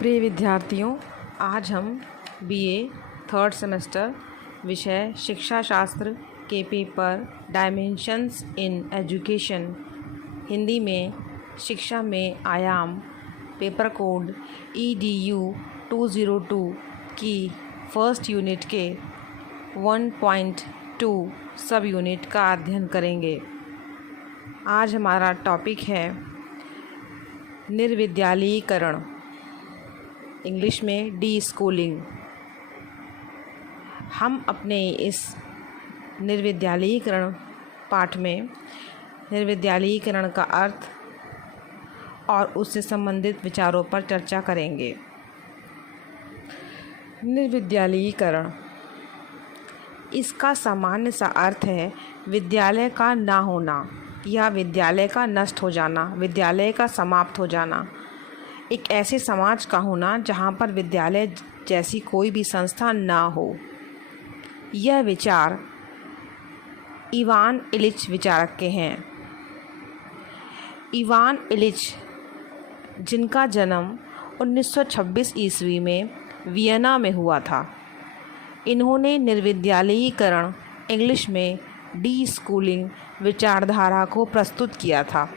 प्रिय विद्यार्थियों, आज हम बीए थर्ड सेमेस्टर विषय शिक्षा शास्त्र के paper dimensions in education Hindi में शिक्षा में आयाम पेपर कोड EDU 202 की फर्स्ट यूनिट के 1.2 सब यूनिट का अध्ययन करेंगे। आज हमारा टॉपिक है निर्विद्यालयीकरण, इंग्लिश में डी स्कूलिंग। हम अपने इस निर्विद्यालयीकरण पाठ में निर्विद्यालयीकरण का अर्थ और उससे संबंधित विचारों पर चर्चा करेंगे। निर्विद्यालयीकरण, इसका सामान्य सा अर्थ है विद्यालय का ना होना या विद्यालय का नष्ट हो जाना, विद्यालय का समाप्त हो जाना, एक ऐसे समाज का होना जहाँ पर विद्यालय जैसी कोई भी संस्था ना हो। यह विचार इवान इलिच विचारक के हैं। इवान इलिच, जिनका जन्म 1926 ईस्वी में वियना में हुआ था, इन्होंने निर्विद्यालयीकरण, इंग्लिश में डी स्कूलिंग विचारधारा को प्रस्तुत किया था।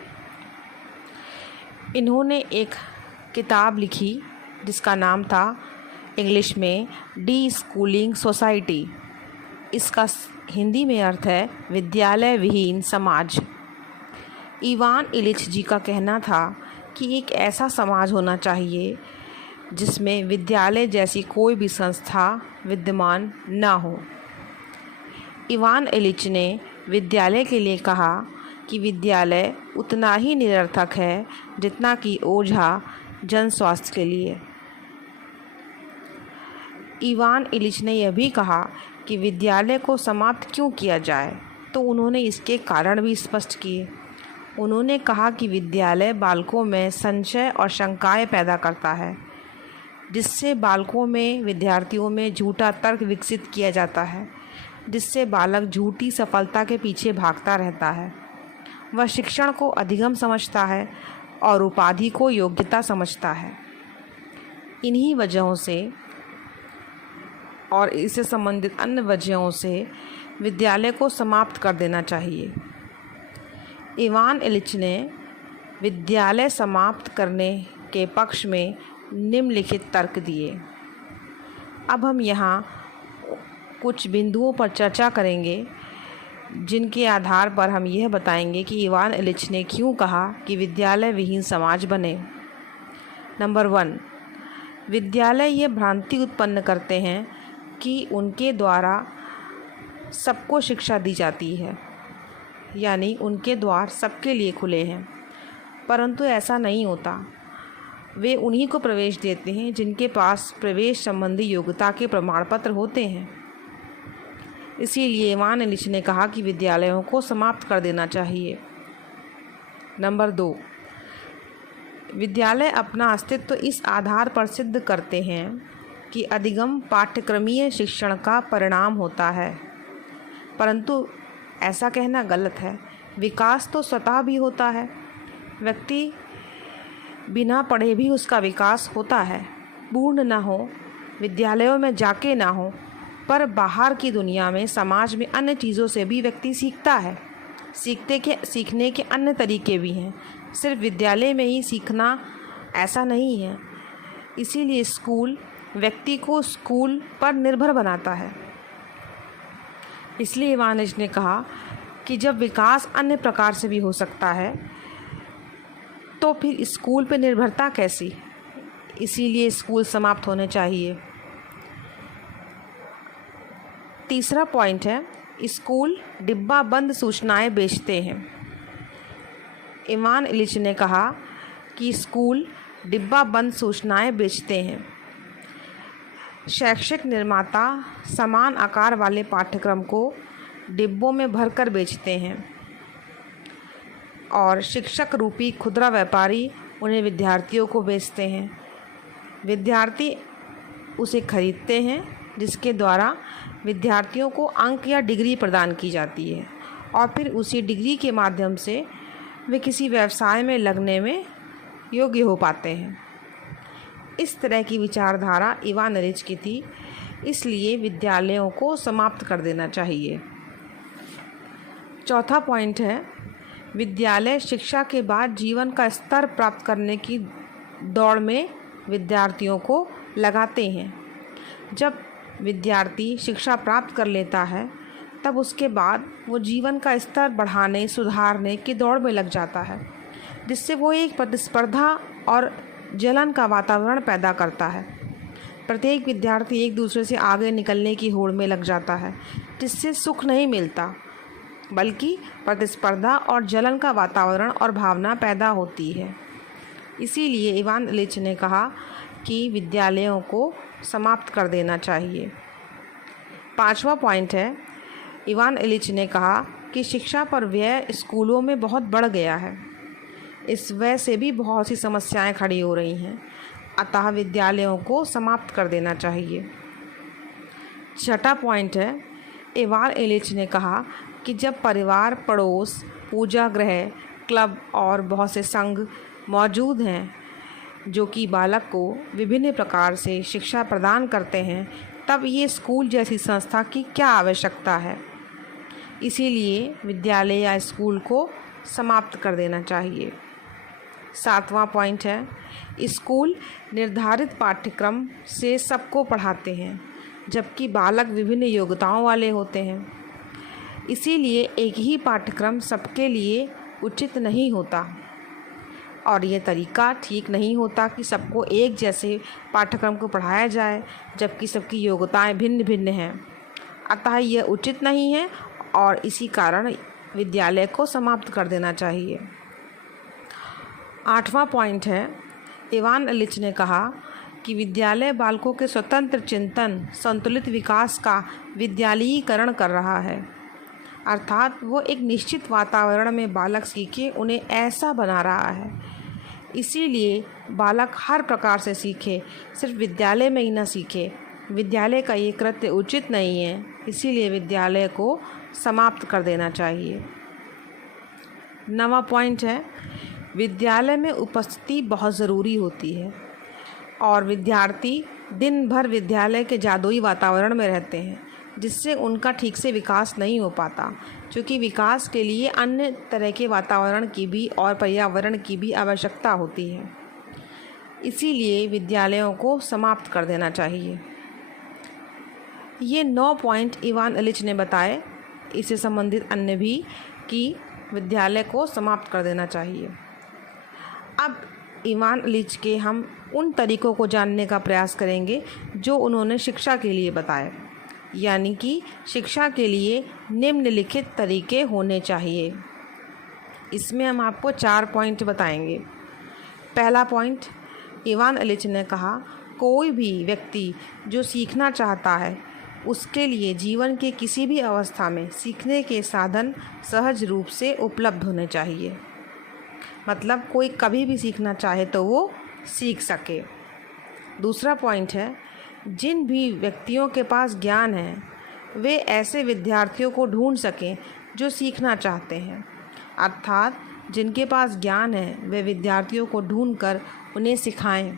इन्होंने एक किताब लिखी जिसका नाम था इंग्लिश में डी स्कूलिंग सोसाइटी। इसका हिंदी में अर्थ है विद्यालय विहीन समाज। इवान इलिच जी का कहना था कि एक ऐसा समाज होना चाहिए जिसमें विद्यालय जैसी कोई भी संस्था विद्यमान ना हो। इवान इलिच ने विद्यालय के लिए कहा कि विद्यालय उतना ही निरर्थक है जितना कि ओझा जन स्वास्थ्य के लिए। इवान इलिच ने यह भी कहा कि विद्यालय को समाप्त क्यों किया जाए, तो उन्होंने इसके कारण भी स्पष्ट किए। उन्होंने कहा कि विद्यालय बालकों में संशय और शंकाएं पैदा करता है, जिससे बालकों में, विद्यार्थियों में झूठा तर्क विकसित किया जाता है, जिससे बालक झूठी सफलता के पीछे भागता रहता है। वह शिक्षण को अधिगम समझता है और उपाधि को योग्यता समझता है। इन्हीं वजहों से और इससे संबंधित अन्य वजहों से विद्यालय को समाप्त कर देना चाहिए। इवान इलिच ने विद्यालय समाप्त करने के पक्ष में निम्नलिखित तर्क दिए। अब हम यहाँ कुछ बिंदुओं पर चर्चा करेंगे जिनके आधार पर हम यह बताएंगे कि इवान इलिच ने क्यों कहा कि विद्यालय विहीन समाज बने। नंबर 1, विद्यालय ये भ्रांति उत्पन्न करते हैं कि उनके द्वारा सबको शिक्षा दी जाती है, यानी उनके द्वार सबके लिए खुले हैं, परंतु ऐसा नहीं होता। वे उन्हीं को प्रवेश देते हैं जिनके पास प्रवेश संबंधी योग्यता के प्रमाण पत्र होते हैं। इसीलिए इवान इलिच ने कहा कि विद्यालयों को समाप्त कर देना चाहिए। नंबर 2, विद्यालय अपना अस्तित्व इस आधार पर सिद्ध करते हैं कि अधिगम पाठ्यक्रमीय शिक्षण का परिणाम होता है, परंतु ऐसा कहना गलत है। विकास तो स्वतः भी होता है, व्यक्ति बिना पढ़े भी उसका विकास होता है। पूर्ण ना हो, विद्यालयों में जाके ना हो, पर बाहर की दुनिया में, समाज में अन्य चीज़ों से भी व्यक्ति सीखता है। सीखने के अन्य तरीके भी हैं, सिर्फ विद्यालय में ही सीखना ऐसा नहीं है। इसीलिए स्कूल व्यक्ति को स्कूल पर निर्भर बनाता है। इसलिए इवान इलिच ने कहा कि जब विकास अन्य प्रकार से भी हो सकता है तो फिर स्कूल पर निर्भरता कैसी। इसीलिए स्कूल समाप्त होने चाहिए। तीसरा पॉइंट है, स्कूल डिब्बा बंद सूचनाएं बेचते हैं। इवान इलिच ने कहा कि स्कूल डिब्बा बंद सूचनाएं बेचते हैं। शैक्षिक निर्माता समान आकार वाले पाठ्यक्रम को डिब्बों में भरकर बेचते हैं और शिक्षक रूपी खुदरा व्यापारी उन्हें विद्यार्थियों को बेचते हैं। विद्यार्थी उसे खरीदते हैं, जिसके द्वारा विद्यार्थियों को अंक या डिग्री प्रदान की जाती है और फिर उसी डिग्री के माध्यम से वे किसी व्यवसाय में लगने में योग्य हो पाते हैं। इस तरह की विचारधारा इवान इलिच की थी, इसलिए विद्यालयों को समाप्त कर देना चाहिए। चौथा पॉइंट है, विद्यालय शिक्षा के बाद जीवन का स्तर प्राप्त करने की दौड़ में विद्यार्थियों को लगाते हैं। जब विद्यार्थी शिक्षा प्राप्त कर लेता है तब उसके बाद वो जीवन का स्तर बढ़ाने सुधारने की दौड़ में लग जाता है, जिससे वो एक प्रतिस्पर्धा और जलन का वातावरण पैदा करता है। प्रत्येक विद्यार्थी एक दूसरे से आगे निकलने की होड़ में लग जाता है, जिससे सुख नहीं मिलता बल्कि प्रतिस्पर्धा और जलन का वातावरण और भावना पैदा होती है। इसीलिए इवान इलिच ने कहा कि विद्यालयों को समाप्त कर देना चाहिए। पांचवा पॉइंट है, इवान इलिच ने कहा कि शिक्षा पर व्यय स्कूलों में बहुत बढ़ गया है। इस व्यय से भी बहुत सी समस्याएं खड़ी हो रही हैं, अतः विद्यालयों को समाप्त कर देना चाहिए। छठा पॉइंट है, इवान इलिच ने कहा कि जब परिवार, पड़ोस, पूजा गृह, क्लब और बहुत से संघ मौजूद हैं जो कि बालक को विभिन्न प्रकार से शिक्षा प्रदान करते हैं, तब ये स्कूल जैसी संस्था की क्या आवश्यकता है। इसीलिए विद्यालय या स्कूल को समाप्त कर देना चाहिए। सातवां पॉइंट है, स्कूल निर्धारित पाठ्यक्रम से सबको पढ़ाते हैं, जबकि बालक विभिन्न योग्यताओं वाले होते हैं। इसीलिए एक ही पाठ्यक्रम सबके लिए उचित नहीं होता और ये तरीका ठीक नहीं होता कि सबको एक जैसे पाठ्यक्रम को पढ़ाया जाए, जबकि सबकी योग्यताएं भिन्न भिन्न हैं। अतः यह उचित नहीं है और इसी कारण विद्यालय को समाप्त कर देना चाहिए। आठवां पॉइंट है, इवान इलिच ने कहा कि विद्यालय बालकों के स्वतंत्र चिंतन, संतुलित विकास का विद्यालयीकरण कर रहा है। अर्थात वो एक निश्चित वातावरण में बालक सीखे, उन्हें ऐसा बना रहा है। इसीलिए बालक हर प्रकार से सीखे, सिर्फ विद्यालय में ही न सीखे। विद्यालय का ये कृत्य उचित नहीं है, इसीलिए विद्यालय को समाप्त कर देना चाहिए। नवा पॉइंट है, विद्यालय में उपस्थिति बहुत ज़रूरी होती है और विद्यार्थी दिन भर विद्यालय के जादुई वातावरण में रहते हैं, जिससे उनका ठीक से विकास नहीं हो पाता, क्योंकि विकास के लिए अन्य तरह के वातावरण की भी और पर्यावरण की भी आवश्यकता होती है। इसीलिए विद्यालयों को समाप्त कर देना चाहिए। ये 9 पॉइंट इवान इलिच ने बताए, इससे संबंधित अन्य भी कि विद्यालय को समाप्त कर देना चाहिए। अब इवान इलिच के हम उन तरीक़ों को जानने का प्रयास करेंगे जो उन्होंने शिक्षा के लिए बताए, यानी कि शिक्षा के लिए निम्नलिखित तरीके होने चाहिए। इसमें हम आपको 4 पॉइंट बताएंगे। पहला पॉइंट, इवान इलिच ने कहा, कोई भी व्यक्ति जो सीखना चाहता है उसके लिए जीवन के किसी भी अवस्था में सीखने के साधन सहज रूप से उपलब्ध होने चाहिए। मतलब कोई कभी भी सीखना चाहे तो वो सीख सके। दूसरा पॉइंट है, जिन भी व्यक्तियों के पास ज्ञान है वे ऐसे विद्यार्थियों को ढूंढ सकें जो सीखना चाहते हैं। अर्थात जिनके पास ज्ञान है वे विद्यार्थियों को ढूंढकर उन्हें सिखाएं।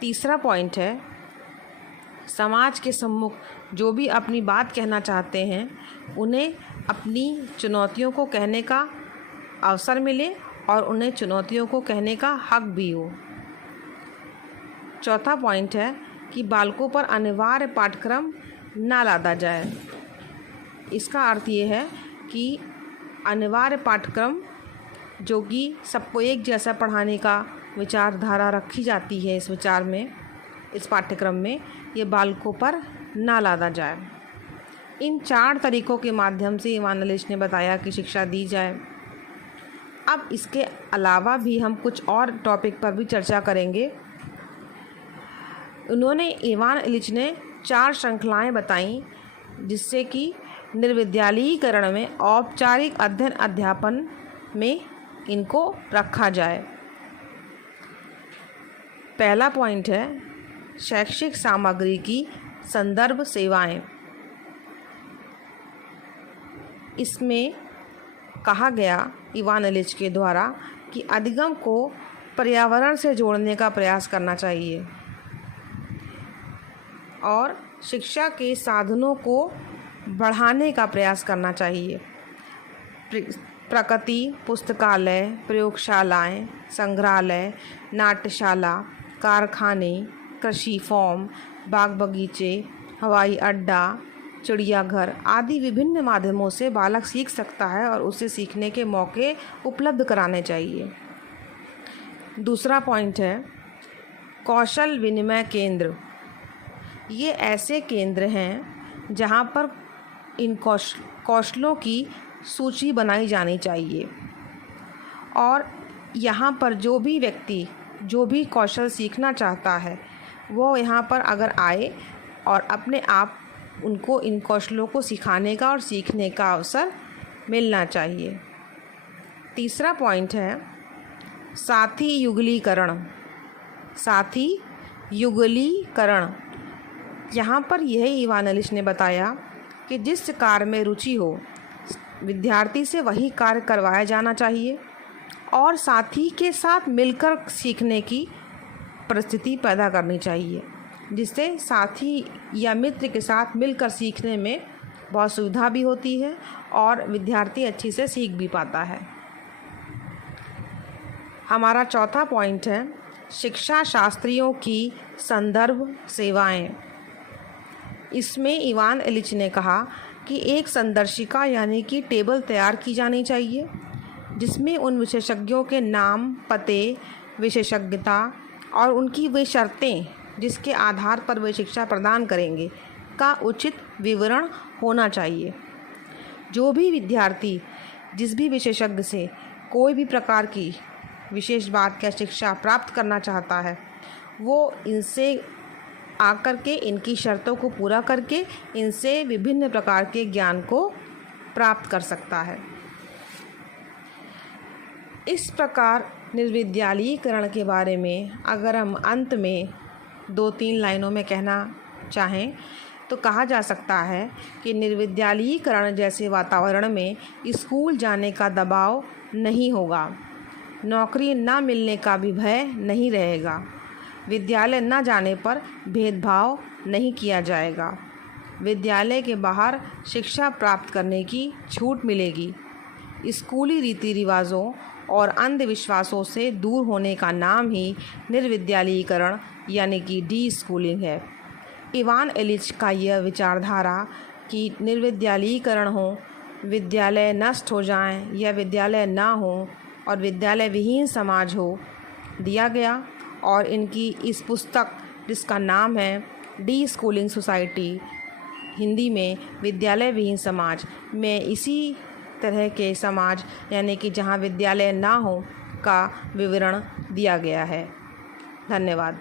तीसरा पॉइंट है, समाज के सम्मुख जो भी अपनी बात कहना चाहते हैं उन्हें अपनी चुनौतियों को कहने का अवसर मिले और उन्हें चुनौतियों को कहने का हक भी हो। चौथा पॉइंट है कि बालकों पर अनिवार्य पाठ्यक्रम ना लादा जाए। इसका अर्थ ये है कि अनिवार्य पाठ्यक्रम जो कि सबको एक जैसा पढ़ाने का विचारधारा रखी जाती है इस विचार में, इस पाठ्यक्रम में, ये बालकों पर ना लादा जाए। इन 4 तरीक़ों के माध्यम से इवान इलिच ने बताया कि शिक्षा दी जाए। अब इसके अलावा भी हम कुछ और टॉपिक पर भी चर्चा करेंगे। उन्होंने इवान इलिच ने 4 श्रृंखलाएं बताईं जिससे कि निर्विद्यालयीकरण में औपचारिक अध्ययन अध्यापन में इनको रखा जाए। पहला पॉइंट है, शैक्षिक सामग्री की संदर्भ सेवाएं। इसमें कहा गया इवान इलिच के द्वारा कि अधिगम को पर्यावरण से जोड़ने का प्रयास करना चाहिए और शिक्षा के साधनों को बढ़ाने का प्रयास करना चाहिए। प्रकृति पुस्तकालय, प्रयोगशालाएं, संग्रहालय, नाट्यशाला, कारखाने, कृषि फॉर्म, बाग बगीचे, हवाई अड्डा, चिड़ियाघर आदि विभिन्न माध्यमों से बालक सीख सकता है और उसे सीखने के मौके उपलब्ध कराने चाहिए। दूसरा पॉइंट है कौशल विनिमय केंद्र। ये ऐसे केंद्र हैं जहाँ पर इन कौशलों की सूची बनाई जानी चाहिए और यहाँ पर जो भी व्यक्ति जो भी कौशल सीखना चाहता है वो यहाँ पर अगर आए और अपने आप उनको इन कौशलों को सिखाने का और सीखने का अवसर मिलना चाहिए। तीसरा पॉइंट है साथी युगलीकरण। साथी युगलीकरण, यहाँ पर यही इवान इलिच ने बताया कि जिस कार्य में रुचि हो विद्यार्थी से वही कार्य करवाया जाना चाहिए और साथी के साथ मिलकर सीखने की परिस्थिति पैदा करनी चाहिए, जिससे साथी या मित्र के साथ मिलकर सीखने में बहुत सुविधा भी होती है और विद्यार्थी अच्छी से सीख भी पाता है। हमारा चौथा पॉइंट है शिक्षा शास्त्रियों की संदर्भ सेवाएं। इसमें इवान इलिच ने कहा कि एक संदर्शिका यानी कि टेबल तैयार की जानी चाहिए जिसमें उन विशेषज्ञों के नाम, पते, विशेषज्ञता और उनकी वे शर्तें जिसके आधार पर वे शिक्षा प्रदान करेंगे का उचित विवरण होना चाहिए। जो भी विद्यार्थी जिस भी विशेषज्ञ से कोई भी प्रकार की विशेष बात या शिक्षा प्राप्त करना चाहता है वो इनसे आकर के इनकी शर्तों को पूरा करके इनसे विभिन्न प्रकार के ज्ञान को प्राप्त कर सकता है। इस प्रकार निर्विद्यालयीकरण के बारे में अगर हम अंत में 2-3 लाइनों में कहना चाहें तो कहा जा सकता है कि निर्विद्यालयीकरण जैसे वातावरण में स्कूल जाने का दबाव नहीं होगा, नौकरी न मिलने का भी भय नहीं रहेगा, विद्यालय न जाने पर भेदभाव नहीं किया जाएगा, विद्यालय के बाहर शिक्षा प्राप्त करने की छूट मिलेगी, स्कूली रीति रिवाजों और अंधविश्वासों से दूर होने का नाम ही निर्विद्यालयीकरण यानी कि डी स्कूलिंग है। इवान इलिच का यह विचारधारा कि निर्विद्यालयीकरण हो, विद्यालय नष्ट हो जाएं या विद्यालय ना हो और विद्यालय विहीन समाज हो दिया गया और इनकी इस पुस्तक जिसका नाम है डी स्कूलिंग सोसाइटी, हिंदी में विद्यालय विहीन समाज, में इसी तरह के समाज यानी कि जहाँ विद्यालय ना हो का विवरण दिया गया है। धन्यवाद।